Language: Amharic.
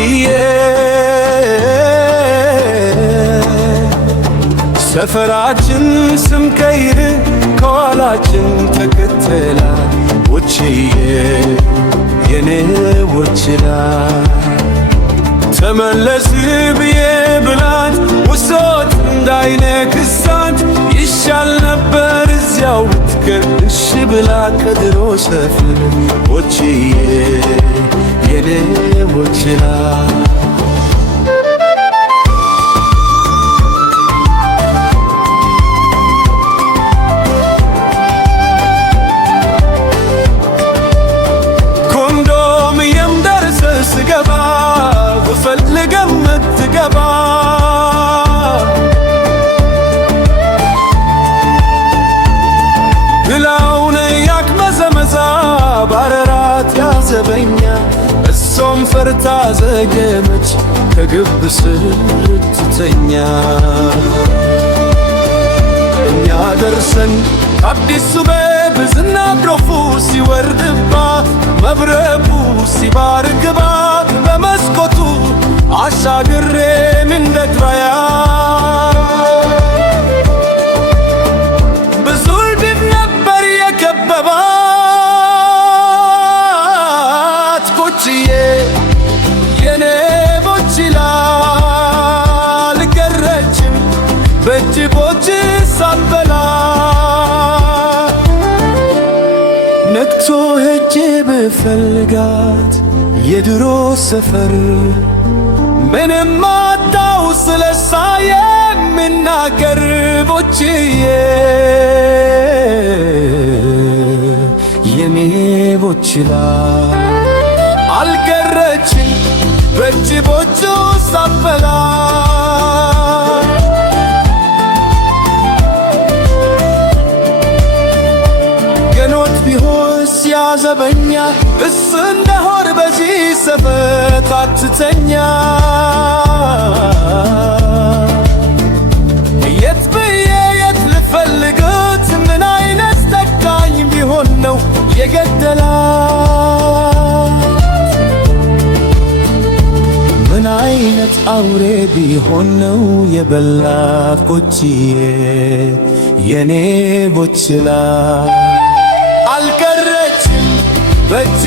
ቦችዬ ሰፈራችን ስም ቀይር ከኋላችን ተከተላ ቦችዬ የኔ ቦችላ ተመለስ ብዬ ብላት ውሶት እንዳይነክሳት ይሻል ነበር እዚያው ብትቀር እሺ ብላ ከድሮ ሰፈር ቦችዬ የኔ ቦችላ ኮንዶሚኒየም ደርሰ ስገባ ብፈልግ የምትገባ ግላውን ያክመዘመዛ ባረራት ያዘበኛ እሷም ፈርታ ዘገመች ከግብ ስር ትተኛ እኛ ደርሰን አዲሱ በብዝና ፕሮፉ ሲወርድባ መብረቁ ሲባርክባት በመስኮቱ አሻግሬን እንደ ትራያ ብዙ ልብ ነበር የከበባት ቦችዬ የኔ ቦችላ አልቀረችም በእጅ ቦች ሳትበላ ነግቶ ሄጄ ብፈልጋት የድሮ ሰፈር ምንም አጣው ስለሳ የሚናገር ቦችዬ የኔ ቦችላ አልቀረችም በእጅ ቦቹ ሳትበላ ገኖት ቢሆን ሲያዘበኛ እስ እንደሆር በዚህ ሰፈር አትተኛ የት ብዬ የት ልፈልግት ምን አይነት ተካኝ ቢሆን ነው የገደላት ምን አይነት አውሬ ቢሆን ነው የበላት ቦችዬ የኔ ቦችላ አልቀረችም በእጅ